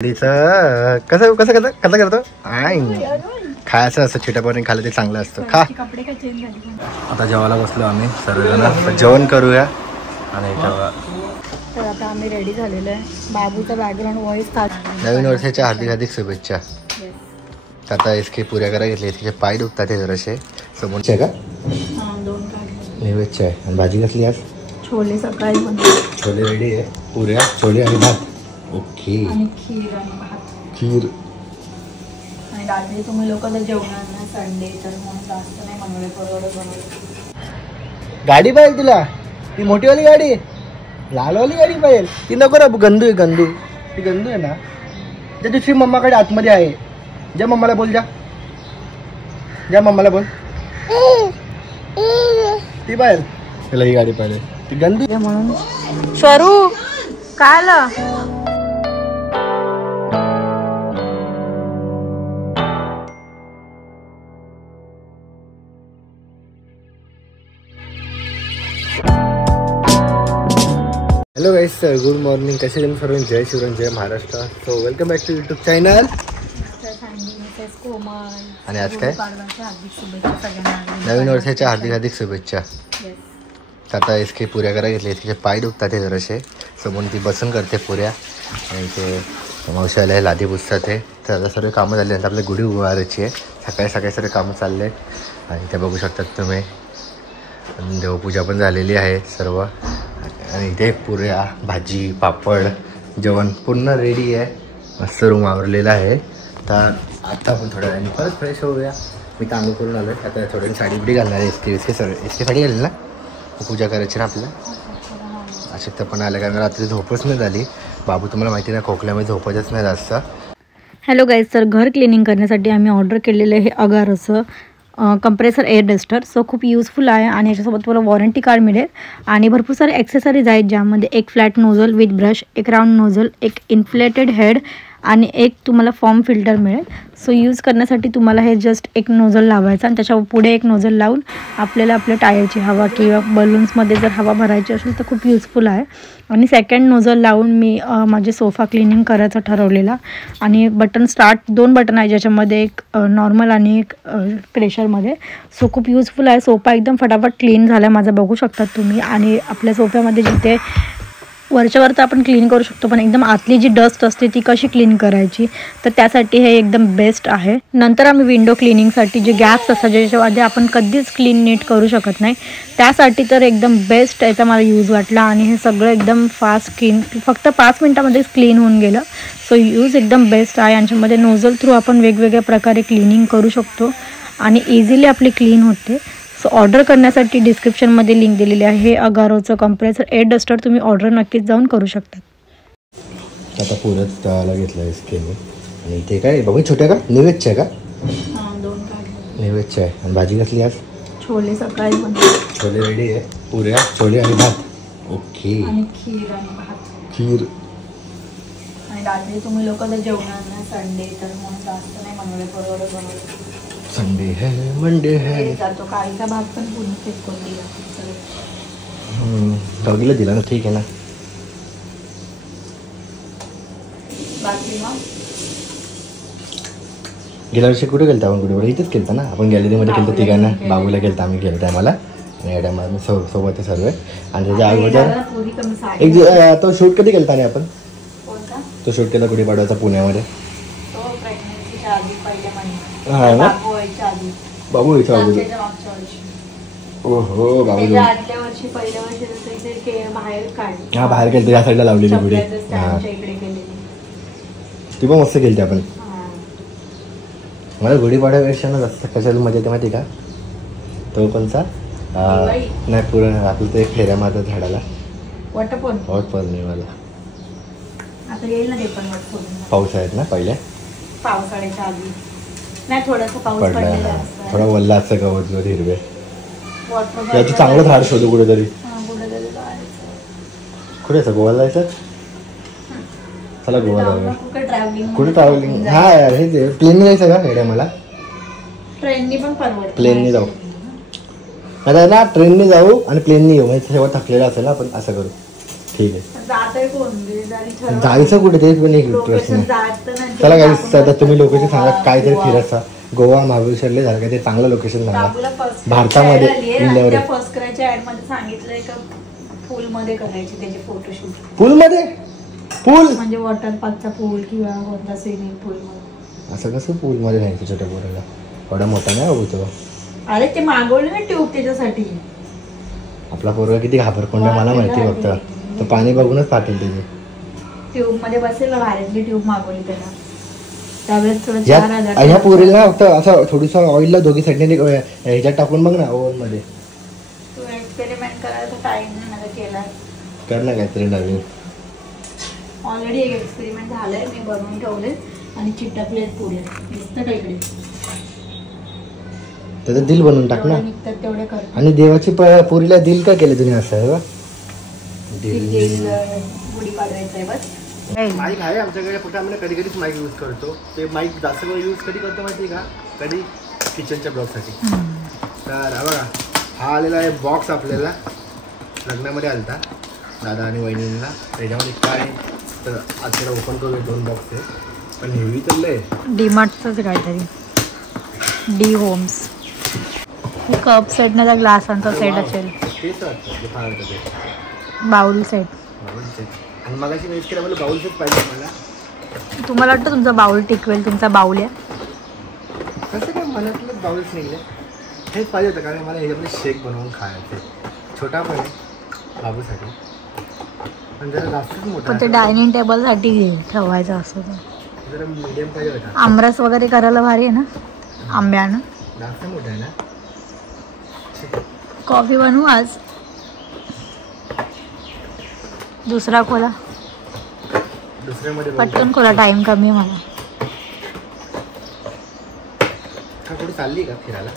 कसं कसं कसं कसं करतो खायचं असं चिटापाणी खायला ते चांगलं असतं. खा. आता जेवायला बसलो आम्ही सर्वजण. जेवण करूया. आणि तर आता आम्ही रेडी झालेलो आहे. बाबूचा बॅकग्राऊंड व्हॉइस नवीन वर्षाच्या हार्दिक हार्दिक शुभेच्छा. आता इसके पुऱ्या करायला घेतले. तिचे पाय दुखतात हे जरासे. समोरचे आहे का? नैवेद्य आहे. आणि भाजी कसली आज? छोले. सकाळी छोले रेडी आहे. पुऱ्या छोले आणि भात. ओके. आणि खीर आणि भात. खीर. आणि रात्री तुम्ही लोक जर जेवणार ना संडे तर म्हणून जास्त नाही बनवले. परवडत गाडी पाहिजे तुला? ती मोठीवाली गाडी, लालवाली गाडी पाहिजे. ती नको ना. गंदू आहे गंदू. ती गंदू आहे ना. त्या दिवशी मम्माकडे आतमध्ये आहे. जा मम्माला बोल. जा जा मम्माला बोल. ती पाहिजे त्याला. ही गाडी पाहिजे. ती गंदू म्हणून. स्वरू काय आलं? Hello guys, good morning. कसे तुम्ही सर्व? जय शिवराम, जय Maharashtra. So welcome back to YouTube channel. आणि आज काय? नवीन वर्षाच्या हार्दिक हार्दिक शुभेच्छा. आता इसके पुऱ्या करायला घेतले. तिचे पाय दुखतात हे जरासे. समोर ती बसून करते पुऱ्या. आणि ते मावशी आहे लादी पुसतात ते. तर आता सर्व कामं झाली. नंतर आपल्या गुढी उभारायची आहे. सकाळी सकाळी सर्व कामं चालले आहेत. आणि ते बघू शकतात तुम्ही. आणि देवपूजा पण झालेली आहे सर्व. आणि इथे पुऱ्या, भाजी, पापड, जेवण पूर्ण रेडी आहे. मस्त रूम आवरलेला आहे. तर आता आपण थोड्या वेळाने परत फ्रेश होऊया. मी तांदूळ करून आलो आहे. आता थोड्या साडी बिडी घालणार आहे. इसके साडी घालेल ना. पूजा करायची ना आपल्याला. अशक्त पण आलं कारण रात्री झोपच नाही झाली. बाबू तुम्हाला माहिती ना खोकल्यामध्ये झोपतच नाही जास्त. हॅलो गाईज, तर घर क्लिनिंग करण्यासाठी आम्ही ऑर्डर केलेलं आहे अगारोचं कंप्रेसर एअर डस्टर. सो खूप युजफुल आहे. आणि याच्यासोबत तुम्हाला वॉरंटी कार्ड मिळेल. आणि भरपूर सारे ॲक्सेसरीज आहेत ज्यामध्ये एक फ्लॅट नोझल विथ ब्रश, एक राऊंड नोझल, एक इन्फ्लेटेड हेड आणि एक तुम्हाला फॉर्म फिल्टर मिळेल. सो यूज करण्यासाठी तुम्हाला हे जस्ट एक नोझल लावायचं आणि त्याच्या पुढे एक नोझल लावून आपल्याला आपल्या टायरची हवा किंवा बलून्समध्ये जर हवा भरायची असेल तर खूप युजफुल आहे. आणि सेकंड नोझल लावून मी माझे सोफा क्लिनिंग करायचं ठरवलेला. आणि बटन स्टार्ट 2 बटन आहे ज्याच्यामध्ये एक नॉर्मल आणि एक प्रेशरमध्ये. सो खूप युजफुल आहे. सोफा एकदम फटाफट क्लीन झाला माझा, बघू शकतात तुम्ही. आणि आपल्या सोफ्यामध्ये जिथे वरच्यावर तर आपण क्लीन करू शकतो, पण एकदम आतली जी डस्ट असते ती कशी क्लीन करायची, तर त्यासाठी हे एकदम बेस्ट आहे. नंतर आम्ही विंडो क्लिनिंगसाठी जे गॅप्स असतात ज्याच्यामध्ये आपण कधीच क्लीन नीट करू शकत नाही, त्यासाठी तर एकदम बेस्ट याचा मला यूज वाटला. आणि हे सगळं एकदम फास्ट क्लीन, फक्त 5 मिनटामध्येच क्लीन होऊन गेलं. सो यूज एकदम बेस्ट आहे. यांच्यामध्ये नोझल थ्रू आपण वेगवेगळ्या प्रकारे क्लिनिंग करू शकतो आणि इझिली आपली क्लीन होते. सो ऑर्डर करण्यासाठी डिस्क्रिप्शनमध्ये लिंक दिलेली आहे. हे अगारोचं कंप्रेसर एअर डस्टर तुम्ही ऑर्डर नक्कीच जाऊन करू शकता. आता पुरत तळाला घेतलं आहे स्केल. आणि ते काय बघू छोट्या का नैवेद्य आहे का? नैवेद्य आहे. आणि भाजी कसली आज? छोले. सकाळी छोले रेडी आहे. पुऱ्या छोले आणि भात. ओके. आणि खीर आणि भात. खीर. आणि रात्री तुम्ही लोक जर जेवणार ना संडे तर म्हणून जास्त नाही बनवले. परवडत बनवले. संडे है मंडे है. जातो काळीचा भात पण पूर्ण फेकून दिला. डॉगीला दिला ना. ठीक आहे ना. बाकी मग गेल्या वर्षी कुठे गेलता आपण? कुठे इथेच केलता ना आपण. गॅलरीमध्ये केलं तिघांना. बाबूला केलं आम्ही गेलो टायमाला. आणि या टायमाला मी सोबत सर्व. आणि त्याच्या अगोदर एक तो शूट कधी केलता नाही आपण? तो शूट केला गुढीपाडव्याचा पुण्यामध्ये. हा ना. बाबू इथं हो बाबू हा बाहेर केलं. या साईडला लावलेली गुढी. हा ती पण मस्त केली आपण. मला गुढीपाडव्यापेक्षा ना जास्त कशाला मजा येते माहिती का? तो कोणचा नाही पुरण आपलं ते फेऱ्या मारतात झाडाला. वटपौर्णिमेला आता येईल ना ते पण. पाऊस आहेत ना पहिले. पावसाळ्याच्या आधी नाही थोडासा पाऊस पडला. थोडा वल्ला असं गवत वर हिरवे. याचं चांगलं झाड शोधू कुठेतरी. कुठे असं गोवाला जायचं? चला गोवा जाऊया. कुठे ट्रॅव्हलिंग? हा यार हे प्लेननी जायचं का हेड्या? मला ट्रेननी पण परवडत. प्लेननी जाऊ आता ना. ट्रेननी जाऊ आणि प्लेननी येऊ. म्हणजे तेव्हा थकलेलं असेल ना आपण. असं करू. ठीक आहे. जातोय कोण जरी ठरवलं. जायचं कुठे तेच पण एक प्रश्न लोकेशन आहे. जायचं नाही. चला गाईस आता तुम्ही लोकेशन सांगा काहीतरी फिरायचं. गोवा महाबळेश्वरला झालं काय ते चांगलं लोकेशन सांगा बाबूला first भारतामध्ये करायला आलीये. इंडियावर. आणि त्या फर्स्ट करायच्या ऍड मध्ये सांगितलंय का पूल मध्ये करायची त्याचे फोटोशूट. पूल मध्ये पूल म्हणजे वॉटर पार्कचा पूल किंवा कोणता स्विमिंग पूल मध्ये. असं कसं पूल मध्ये जायचं छोट्या पोराला एवढा मोठा नाही बाबू तो. अरे ते मागवले ना ट्यूब त्याच्यासाठी. आपला पोरगा किती घाबरकोंड आहे मला माहिती फक्त तो पाणी बघूनच पाठेल त्याची. ट्यूब मध्ये बसेल ना भारीतली ट्यूब मागवली त्याला त्यावेळेस थोडं या 4,000 ह्या पोरीला फक्त असं थोडीसा ऑइलला दोघी साईडने ह्याच्यात टाकून बघ ना ओव्हन मध्ये. तू एक्सपेरिमेंट करायचा टाइम नाही मला केला. कर ना काहीतरी नवीन. ऑलरेडी एक एक्सपेरिमेंट झालंय मी बनवून ठेवले आणि चिटकले पुढे दिसतं का इकडे. त्याचं दिल बनवून टाक ना. जेवढे निघतात तेवढे कर. आणि देवाची पोरीला दिल का केलं तुम्ही असं आहे बा? गुढी पाडवायचं आहे बस. माईक आहे आमच्याकडे फक्त आम्ही कधी कधीच माईक यूज करतो. ते माईक जास्त वेळ यूज कधी करतो माहिती आहे का? कधी किचनच्या ब्लॉगसाठी. तर हा बघा हा आलेला आहे बॉक्स आपल्याला लग्नामध्ये आलता दादा आणि वहिनींना. त्याच्यामध्ये काय तर आज त्याला ओपन करूया 2 बॉक्स आहे पण हेवी तर लय. डीमार्टचंच काहीतरी डी होम्स. कप सेट ना ग्लासांचा सेट असेल. तेच वाटतं ते फार आवडतं ते बाउल सेट. Bowl set. आणि मगाशी वेस्ट केला मला बाउल सेट पाहिजे मला. तुम्हाला वाटतं तुमचा बाउल टिकवेल? तुमचा बाउल आहे कसं काय मनातलं बाउल्स निघले. हेच पाहिजे होतं कारण मला ह्याच्यामध्ये शेक बनवून खायचं. छोटा पण आहे बाबूसाठी पण जरा जास्तच मोठा. पण ते डायनिंग टेबलसाठी ठेवायचं असं. जरा मीडियम पाहिजे होता. आमरस वगैरे करायला भारी आहे ना आंब्यानं. जास्त मोठा आहे ना. कॉफी बनवू आज. दुसरा खोला दुसऱ्यामध्ये पटकन खोला टाइम कमी आहे मला. का कुठे चालली का फिरायला?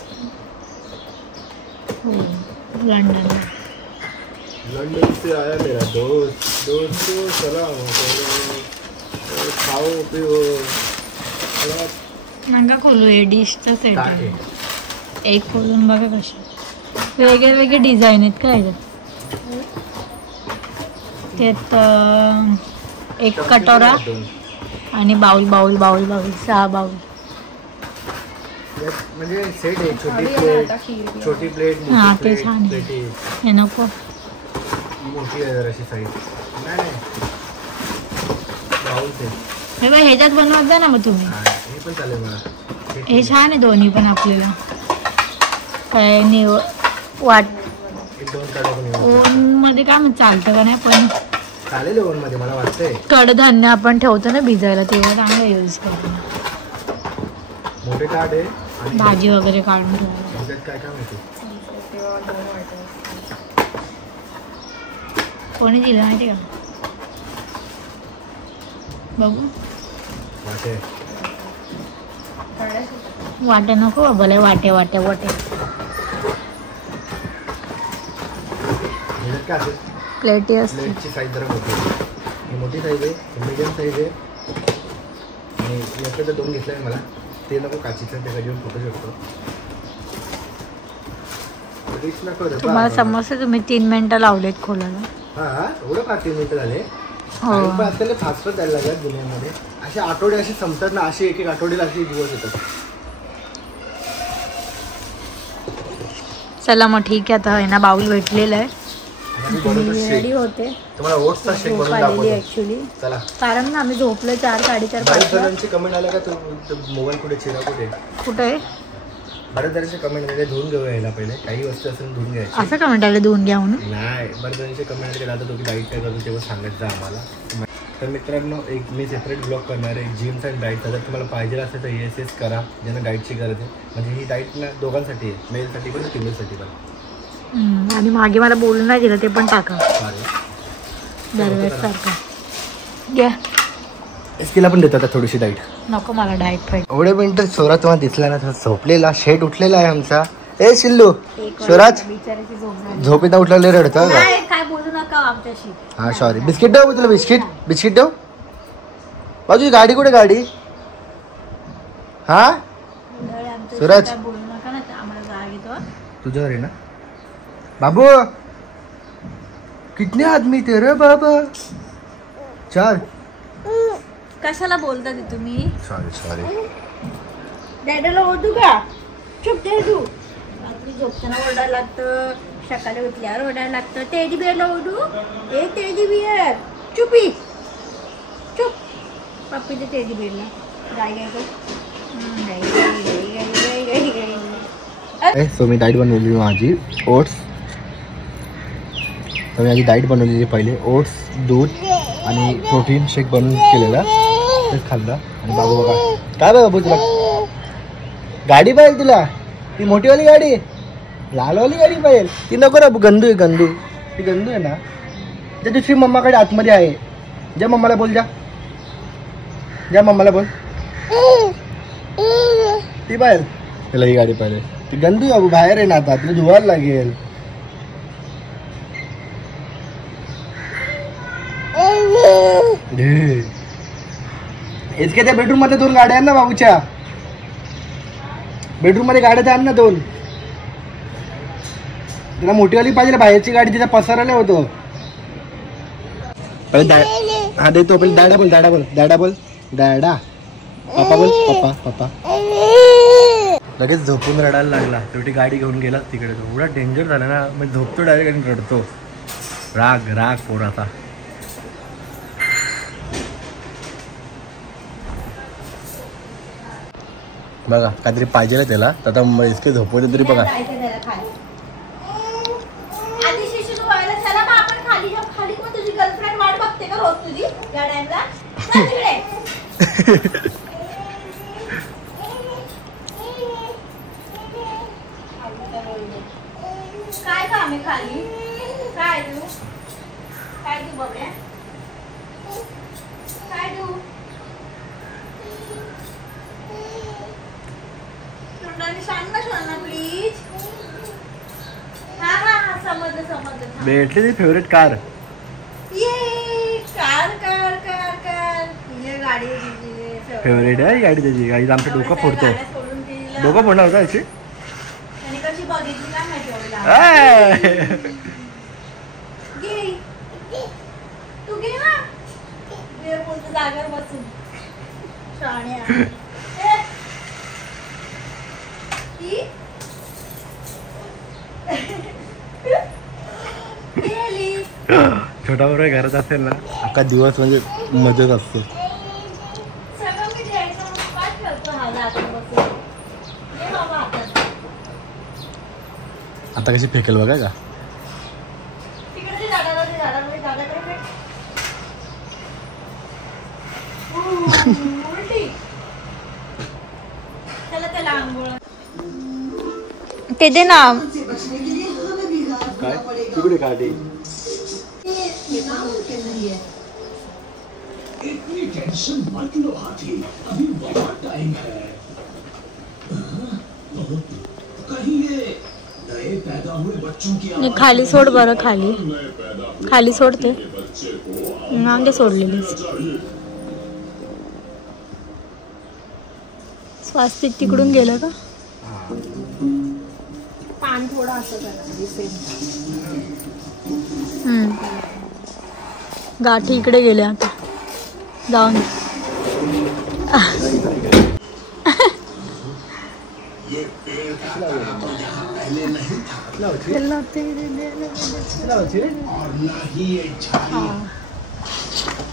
लंडन. लंडन से आया मेरा दोस्त दोस्तों सलाम करो खाओ पिओ. नका खोलू हे डिशचं सेट आहे. एक खोलून बघा कशी वेगळे वेगळे डिझाईन आहेत काय त्यात. एक कटोरा आणि bowl bowl bowl bowl 6 bowl. म्हणजे सेट आहे. छोटी प्लेट हां ते छान आहे. हे नको मोठी आहे जराशी साईज. नाही बाउल सेट हे बघ ह्याच्यात बनवत जा ना मग तुम्ही. हे पण चालेल मला. हे छान आहे दोन्ही पण आपल्याला. काय निव वाट 1-2 काढा ओव्हन मध्ये काय मग चालतं का नाही पण चालेल. ओव्हन मध्ये मला वाटतंय. कडधान्य आपण ठेवतो ना भिजायला तेव्हा चांगलं यूज करतो. मोठे ताट आहे आणि भाजी वगैरे काढून ठेवायला. ह्याच्यात काय काय माहिती कोणी दिलं माहिती का? बघू वाटे. वाटे नको बाबाला. वाटे वाटे वाटे ह्याच्यात काय असेल? प्लेटी असते. प्लेटची साईज जरा मोठी आहे. ही मोठी साईज आहे. मीडियम साईज आहे. आणि याच्यात 2 घेतलं आहे मला. ते नको काचीचं ते घेऊन फोटो शकतो. तुम्हाला समजतं तुम्ही 3 मिनिटं लावलेत खोलायला. हां एवढं का 3 मिनिटं झाले. हो पण आजकाल फास्टच जायला लागतात दुनियामध्ये. असे आठवडे असे संपतात ना. असे एक आठवड्याला असे दिवस येतात. चला मग ठीक आहे. आता आहे ना बाउल भेटलेलं आहे. रेडी होते. तुम्हाला ओट्सचा शेक बनवून दाखवतो ऍक्च्युली. चला कारण ना आम्ही झोपलो 4 साडेचार 5 जणांची कमेंट आल्या का तू मोबाईल कुठे चिरा कुठे कुठे आहे. बऱ्याच जणांचे कमेंट आले धुवून घेऊया यायला पहिले. काही वस्तू असेल धुवून घ्यायची. असं कमेंट आलं धुवून घ्या म्हणून. नाही बऱ्याच जणांचे कमेंट आले दादा तुम्ही डाईट काय करतो तेव्हा सांगायचं आम्हाला. तर मित्रांनो एक मी सेपरेट ब्लॉग करणार आहे जिम्स अँड डाईट. जर तुम्हाला पाहिजे असेल तर येस करा ज्यांना डाईटची गरज आहे. म्हणजे ही डाईट ना दोघांसाठी आहे. मेलसाठी पण फिमेलसाठी पण. आणि मागे मला बोलून नाही दिलं ते पण टाका चालेल दरवेळेस सारखं. घ्या एसकीला पण देतात थोडीशी डाईट. नको मला डाएट पाहिजे. एवढे मिनिटं स्वराज तुम्हाला दिसला ना तर झोपलेला शेट उठलेला आहे आमचा. ए शिल्लू स्वराज बिचाराची झोप झोपेत उठलेलं रडतं का? काय बोलू नका आमच्याशी. हा सॉरी. बिस्किट देऊ तुला. बिस्किट देऊ. बाजू गाडी कुठे गाडी. हा सूरज बोलू नका ना आम्हाला जाग येतो. तुझ्यावर आहे ना बाबू. कितने आदमी थे रे बाबा? 4. कशाला बोलता ते तुम्ही? सॉरी. डॅडाला ओढू का? चुप डॅडू. रात्री झोपताना ओरडायला लागतं, सकाळी उठल्यावर ओरडायला लागतं. टेडी बिअरला ओढू? ए टेडी बिअर चुपी चुप. पप्पीचे टेडी बिअरला गाय गाय गाय. सो मी डाईट बनवली माझी ओट्स. तर मी आधी डाईट बनवलेली पहिले ओट्स, दूध आणि प्रोटीन शेक बनवून केलेला तेच खाल्लं. आणि बाबू बघा काय बाबू तुला गाडी पाहिजे, तुला ती मोठीवाली गाडी, लालवाली गाडी पाहिजे. ती नको रे, गंदू आहे गंदू. ती गंदू आहे ना, जे दुसरी मम्माकडे आतमध्ये आहे. ज्या मम्माला बोल, ज्या मम्माला बोल. ती बाहेर, त्याला ही गाडी पाहिजे. ती गंदू बाबू बाहेर आहे ना, आता तुला धुवायला लागेल. इसके त्या बेडरूम मध्ये 2 गाड्या आहेत ना बाबूच्या. बेडरूम मध्ये गाड्या द्या ना 2. तिला मोठीवाली पाहिजे, बाहेरची गाडी तिचा पसारायला होतो. हा देतो पहिले. दाडा बोल, दाडा बोल, दाडा बोल, दाडा. पप्पा बोल, पप्पा पप्पा. लगेच झोपून रडायला लागला. शेवटी गाडी घेऊन गेला तिकडे. तो एवढा डेंजर झाला ना, मग झोपतो डायरेक्ट आणि रडतो. राग पोराचा. बघा काहीतरी पाहिजे त्याला, तर आता इसके झोपवते तरी बघा. काय काम आहे खाली? काय देऊ? काय देऊ बघ्या? काय देऊ? प्लीज. हा समजलं. भेटली ती फेवरेट कार. ये कार कार कार कार. ये गाडी फेवरेट आहे गाडी त्याची. गाडी आमचं डोकं फोडतो. डोकं फोडणार होता याची. कशी बघितली काय माहिती. तू घे ना. कोणत्या जागेवर बसून शाण्या. छोटा बरोबर घरात असेल ना, अख्खा दिवस म्हणजे मजेत असते. आता कशी फेकेल बघा का. ते दे ना. काय तिकडे गाडी. इतनी टेंशन मत लो हाथी, अभी बहुत टाइम है. कहीं ये नए पैदा हुए बच्चों की खाली सोड बरं. खाली सोडते नांदे सोडलेली. स्वास्तिक तिकडून गेलं का. पान थोडं असं गाठी इकडे गेल्या आता. जाऊन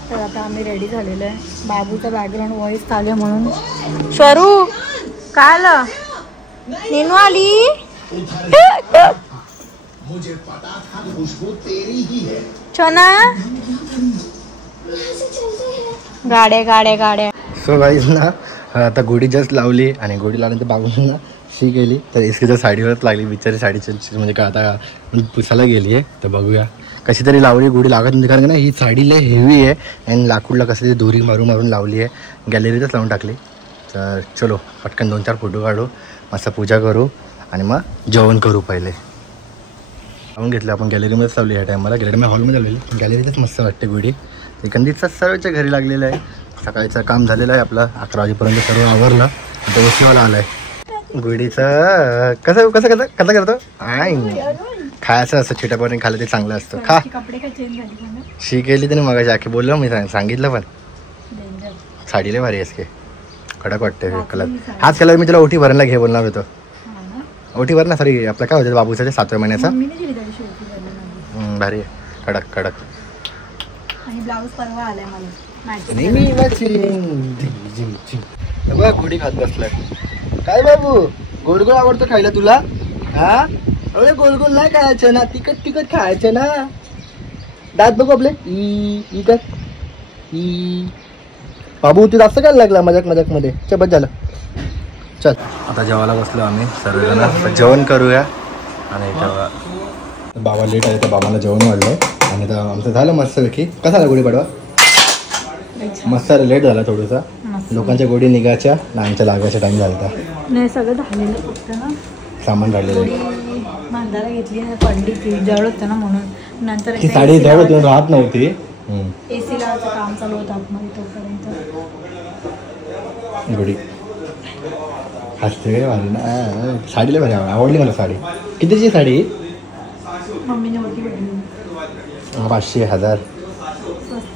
तर आता आम्ही रेडी झालेलो आहे. बाबूचा बॅकग्राऊंड व्हॉइस चालू आहे म्हणून. स्वरू काय आलं. नेनू आली. मुझे पता था खुशबू तेरी ही है. छोना गाड्या. सो गाईज ना, आता गोडी जस्ट लावली आणि गोडी लावल्यानंतर बाबून ना शी गेली. तर इसकीच्या साडीवरच लागली बिचारी. साडीची म्हणजे काय आता पुसायला गेली आहे. तर बघूया कशी तरी लावली. गोडी लागत नाही कारण ना ही साडी लय हेवी आहे आणि लाकूडला कसं तरी दोरी मारून लावली आहे. गॅलरीतच लावून टाकली. तर चलो पटकन 2-4 फोटो काढू, मस्त पूजा करू आणि मग जेवण करू. पहिले लावून घेतलं आपण. गॅलरीमध्येच लावली ह्या टायमाला. गॅलरी हॉलमध्ये लावलेली. गॅलरीतच मस्त वाटते गोडी. एकंदरीत सर्वच्या घरी लागलेलं आहे. सकाळचं काम झालेलं आहे आपलं. 11 वाजेपर्यंत सर्व आवरलं. आता उशिवाला आलाय. गोडीचं कसं करतो. आय खायचं असं चिटापाणी खाल्लं ते चांगलं असतं. खा. कपडे काय चेंज झाले ना? शी केली त्याने मग जाके बोललो मी सांगितलं पण. डेंजर. साडी लय भारी असते, कडक वाटते कलर. हाच कलर मी तुला ओटी भरायला घे बोलणार होतो. ओटी भर ना, सॉरी आपलं काय होतं बाबूचं ते 7व्या महिन्याचा. मम्मीने दिली त्या दिवशी ओटी भरायला माझी. भारी आहे, कडक कडक. आणि ब्लाऊज परवा आलाय मला. नेहमी बघा गोडी खात बसलाय. काय बाबू गोडगोड आवडतो खायला तुला? हा अरे गोडगोड नाही खायचं ना, तिखट तिखट खायचं ना. दात बघू आपले ई कर ई. बाबू तू जास्त काय लागला मजाक मजाक मध्ये. चल बस झालं, चल. आता जेवायला बसलो आम्ही सर्वजण, जेवण करूया. आणि बाबा लेट आले तर बाबाला जेवण वाढलं. आणि आता आमचं झालं मस्तपैकी. कसा झाला गुढीपाडवा? मस्त लेट झाला थोडंसा. लोकांच्या गोडी निघायच्या ना आमच्या लागायचा टाइम झाला. नाही सगळं झालेलं फक्त ना सामान काढलेलं. बांधायला घेतली पडली ती जवळ होतं ना म्हणून. नंतर ती साडी जवळ होती राहत नव्हती. AC लावायचं काम चालू होतं आतमध्ये तोपर्यंत. गोडी हसते भारी ना. साडीला भारी आवडली मला साडी. कितीची साडी? मम्मीने मोठी भेटली 500 1000. स्वस्त.